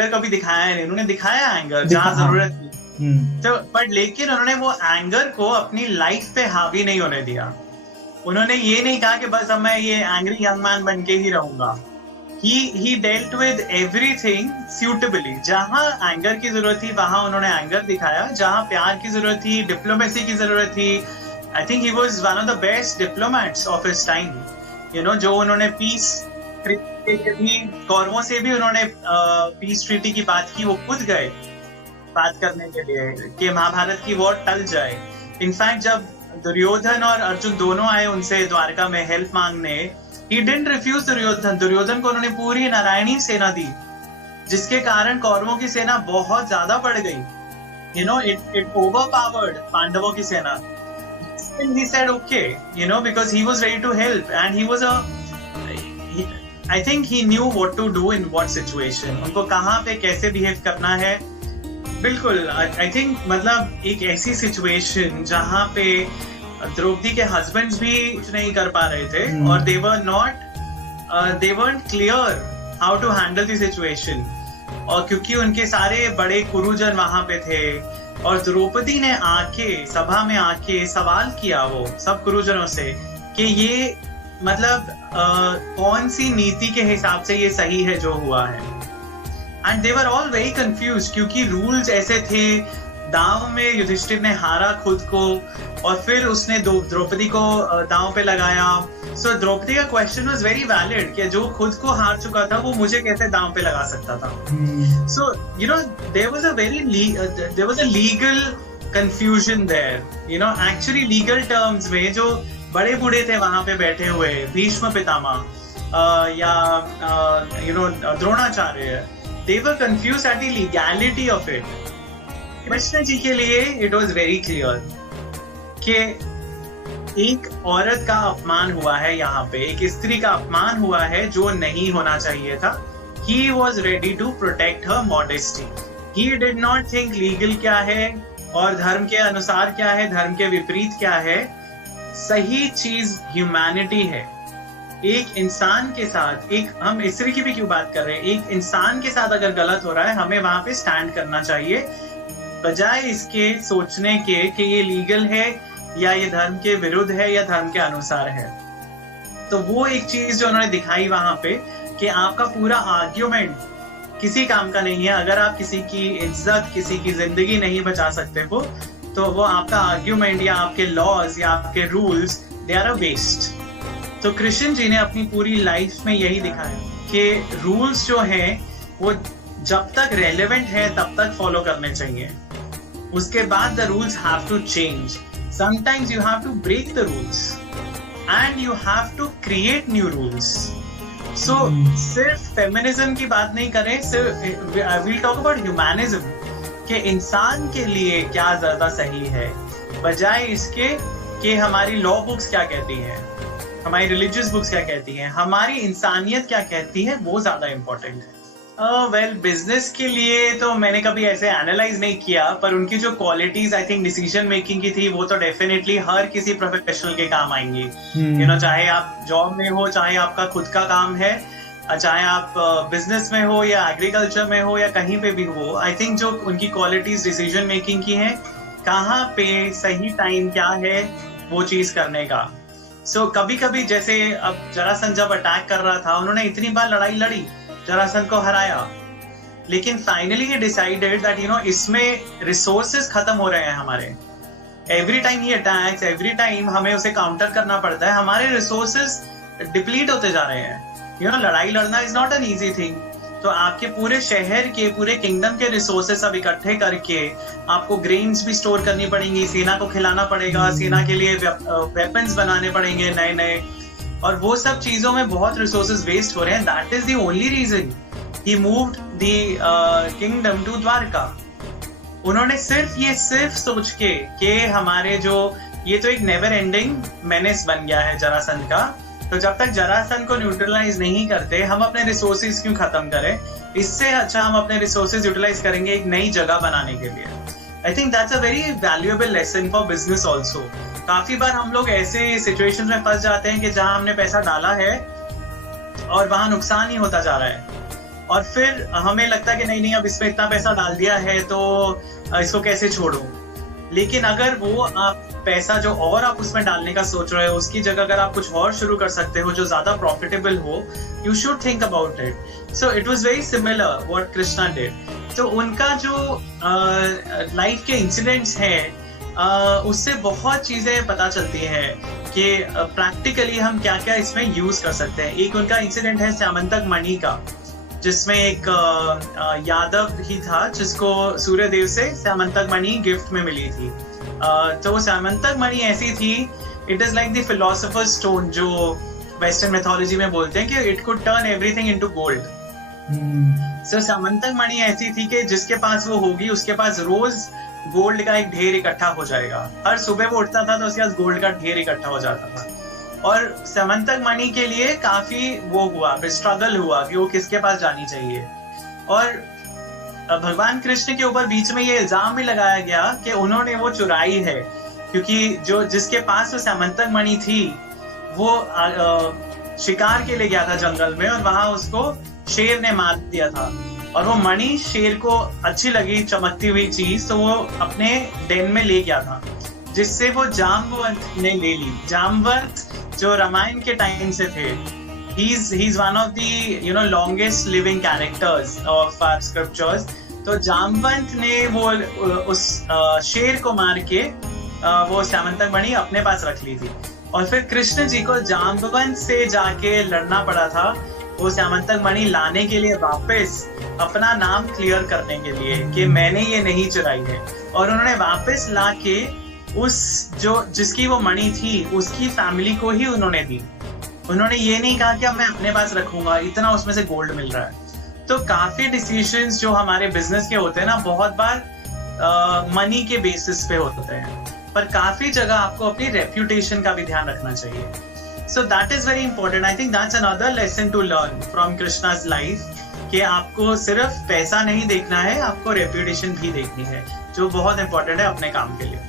Anger कभी दिखाया नहीं, उन्होंने दिखाया एंगर जहाँ जरूरत थी, तो बट लेकिन उन्होंने वो एंगर को अपनी लाइफ पे हावी नहीं होने दिया। उन्होंने ये नहीं कहा कि बस अब मैं ये एंग्री यंग मैन बन के ही रहूंगा। He dealt with everything suitably. जहाँ एंगर की जरूरत थी वहां उन्होंने एंगर दिखाया, जहाँ प्यार की जरूरत थी, डिप्लोमेसी की जरूरत थी। I think he was one of the best diplomats of his time. You know, जो उन्होंने पीस ट्रीटी के भी, कौरवों से भी उन्होंने पीस ट्रीटी की बात की, वो खुद गए बात करने के लिए कि महाभारत की वॉर टल जाए। इनफैक्ट जब दुर्योधन और अर्जुन दोनों आए उनसे द्वारका में हेल्प मांगने, He didn't refuse दुर्योधन को उन्होंने पूरी नारायणी सेना दी, जिसके कारण कौरवों की सेना बहुत ज्यादा बढ़ गई। You know, it overpowered पांडवों की सेना। And he said okay, you know, because he was ready to help and he was I think he knew what to do in what situation, उनको कहाँ पे कैसे बिहेव करना है। बिल्कुल, I think मतलब एक ऐसी सिचुएशन जहाँ पे द्रौपदी के हस्बैंड्स भी कुछ नहीं कर पा रहे थे और they weren't clear how to handle the situation, और क्योंकि उनके सारे बड़े गुरुजन वहां पे थे और द्रौपदी ने आके सभा में आके सवाल किया वो सब गुरुजनों से कि ये मतलब कौन सी नीति के हिसाब से ये सही है जो हुआ है। And they were all very confused क्योंकि रूल्स ऐसे थे। दांव में युधिष्ठिर ने हारा खुद को और फिर उसने द्रौपदी को दांव पे लगाया। सो द्रौपदी का क्वेश्चन वाज वेरी वैलिड कि जो खुद को हार चुका था वो मुझे कैसे दांव पे लगा सकता था। So you know there was a legal confusion there, you know, actually legal terms में जो बड़े बूढ़े थे वहां पे बैठे हुए, भीष्म पितामह या you know Dronacharya, they were confused at the legality of it. Krishna ji के लिए इट वॉज वेरी क्लियर कि एक औरत का अपमान हुआ है, यहाँ पे एक स्त्री का अपमान हुआ है जो नहीं होना चाहिए था। He was ready to protect her modesty. He did not think legal क्या है और धर्म के अनुसार क्या है, धर्म के विपरीत क्या है। सही चीज ह्यूमैनिटी है। एक इंसान के साथ, एक हम स्त्री की भी क्यों बात कर रहे हैं, एक इंसान के साथ अगर गलत हो रहा है हमें वहां पे स्टैंड करना चाहिए, बजाय इसके सोचने के कि ये लीगल है या ये धर्म के विरुद्ध है या धर्म के अनुसार है। तो वो एक चीज जो उन्होंने दिखाई वहां पे कि आपका पूरा आर्ग्यूमेंट किसी काम का नहीं है। अगर आप किसी की इज्जत, किसी की जिंदगी नहीं बचा सकते हो तो वो आपका आर्ग्यूमेंट या आपके लॉज या आपके rules, they are a waste. तो कृष्ण जी ने अपनी पूरी लाइफ में यही दिखाया कि रूल्स जो हैं वो जब तक रेलेवेंट है तब तक फॉलो करने चाहिए। उसके बाद the rules have to change. Sometimes you have to break the rules and you have to create new rules. So सिर्फ फेमिनिज्म की बात नहीं करें, सिर्फ वील टॉक अबाउट ह्यूमैनिज्म कि इंसान के लिए क्या ज्यादा सही है, बजाय इसके कि हमारी लॉ बुक्स क्या कहती हैं, हमारी रिलीजियस बुक्स क्या कहती हैं, हमारी इंसानियत क्या कहती है, वो ज्यादा इम्पोर्टेंट है। वेल बिजनेस के लिए तो मैंने कभी ऐसे एनालाइज नहीं किया, पर उनकी जो qualities I think decision making की थी वो तो डेफिनेटली हर किसी प्रोफेशनल के काम आएंगी। यू नो, चाहे आप जॉब में हो, चाहे आपका खुद का काम है, चाहे आप बिजनेस में हो या एग्रीकल्चर में हो या कहीं पे भी हो, आई थिंक जो उनकी क्वालिटीज डिसीजन मेकिंग की है, कहाँ पे सही टाइम क्या है वो चीज करने का। सो कभी कभी जैसे अब जरासंध जब अटैक कर रहा था, उन्होंने इतनी बार लड़ाई लड़ी, जरासंध को हराया, लेकिन finally he decided that you know इसमें रिसोर्सेज खत्म हो रहे हैं हमारे। एवरी टाइम ही अटैक्स, एवरी टाइम हमें उसे काउंटर करना पड़ता है, हमारे रिसोर्सेज डिप्लीट होते जा रहे हैं। यू नो, लड़ाई लड़ना is not an easy thing. तो आपके पूरे शहर के, पूरे किंगडम के रिसोर्सेज सब इकट्ठे करके आपको ग्रेन्स भी स्टोर करनी पड़ेंगी, सेना को खिलाना पड़ेगा, सेना के लिए वेपन्स बनाने पड़ेंगे नए नए, और वो सब चीजों में बहुत रिसोर्सेज वेस्ट हो रहे हैं। That is the only reason he moved the kingdom to Dwarka. उन्होंने सिर्फ सोच के कि हमारे जो ये तो एक नेवर एंडिंग मेनेस बन गया है जरासंध का, तो जब तक जरासंध को न्यूट्रलाइज नहीं करते हम अपने रिसोर्सेज क्यों खत्म करें, इससे अच्छा हम अपने रिसोर्सेज यूटिलाइज करेंगे एक नई जगह बनाने के लिए। आई think that's a very valuable lesson for business also. काफी बार हम लोग ऐसे सिचुएशंस में फंस जाते हैं कि जहां हमने पैसा डाला है और वहां नुकसान ही होता जा रहा है, और फिर हमें लगता है कि नहीं अब इसमें इतना पैसा डाल दिया है तो इसको कैसे छोड़ूं। लेकिन अगर वो आप पैसा जो और आप उसमें डालने का सोच रहे हो उसकी जगह अगर आप कुछ और शुरू कर सकते हो जो ज्यादा प्रॉफिटेबल हो, you should think about it. So it was very similar what Krishna did. तो उनका जो लाइफ के इंसिडेंट्स हैं उससे बहुत चीजें पता चलती हैं कि प्रैक्टिकली हम क्या क्या इसमें यूज कर सकते हैं। एक उनका इंसिडेंट है स्यामंतक मणि का, जिसमें एक यादव ही था जिसको सूर्यदेव से स्यामंतक मणि गिफ्ट में मिली थी। तो स्यामंतक मणि ऐसी थी, it is like the philosopher's stone जो वेस्टर्न मेथोलॉजी में बोलते हैं कि it could turn everything into gold. So Syamantaka Mani ऐसी थी कि जिसके पास वो होगी उसके पास रोज गोल्ड का एक ढेर इकट्ठा हो जाएगा। हर सुबह वो उठता था तो उसके पास गोल्ड का ढेर इकट्ठा हो जाता था। और स्यामंतक मणि के लिए काफी वो हुआ, स्ट्रगल हुआ कि वो किसके पास जानी चाहिए। और भगवान कृष्ण के ऊपर बीच में ये इल्जाम भी लगाया गया कि उन्होंने वो चुराई है, क्योंकि जो जिसके पास वो स्यामंतक मणि थी वो शिकार के लिए गया था जंगल में और वहां उसको शेर ने मार दिया था। और वो मणि शेर को अच्छी लगी, चमकती हुई चीज, तो वो अपने डेन में ले गया था, जिससे वो जाम्बवंत ने ले ली। जाम्बवंत जो रामायण के टाइम से थे, he's one of the longest living characters of our scriptures। तो जाम्बवंत ने वो उस शेर को मार के वो स्यामंतक मणि अपने पास रख ली थी। और फिर कृष्ण जी को जाम्बवंत से जाके लड़ना पड़ा था वो स्यामंतक मणि लाने के लिए, वापस अपना नाम क्लियर करने के लिए कि मैंने ये नहीं चुराई है। और उन्होंने वापस लाके उस जिसकी वो मणि थी उसकी फैमिली को ही उन्होंने दी। उन्होंने ये नहीं कहा कि अब मैं अपने पास रखूंगा, इतना उसमें से गोल्ड मिल रहा है। तो काफी डिसीजंस जो हमारे बिजनेस के होते हैं ना, बहुत बार मनी के बेसिस पे होते हैं, पर काफी जगह आपको अपनी रेप्यूटेशन का भी ध्यान रखना चाहिए। So that is very important. I think that's another lesson to learn from Krishna's life कि आपको सिर्फ पैसा नहीं देखना है, आपको रेप्यूटेशन भी देखनी है, जो बहुत इंपॉर्टेंट है अपने काम के लिए।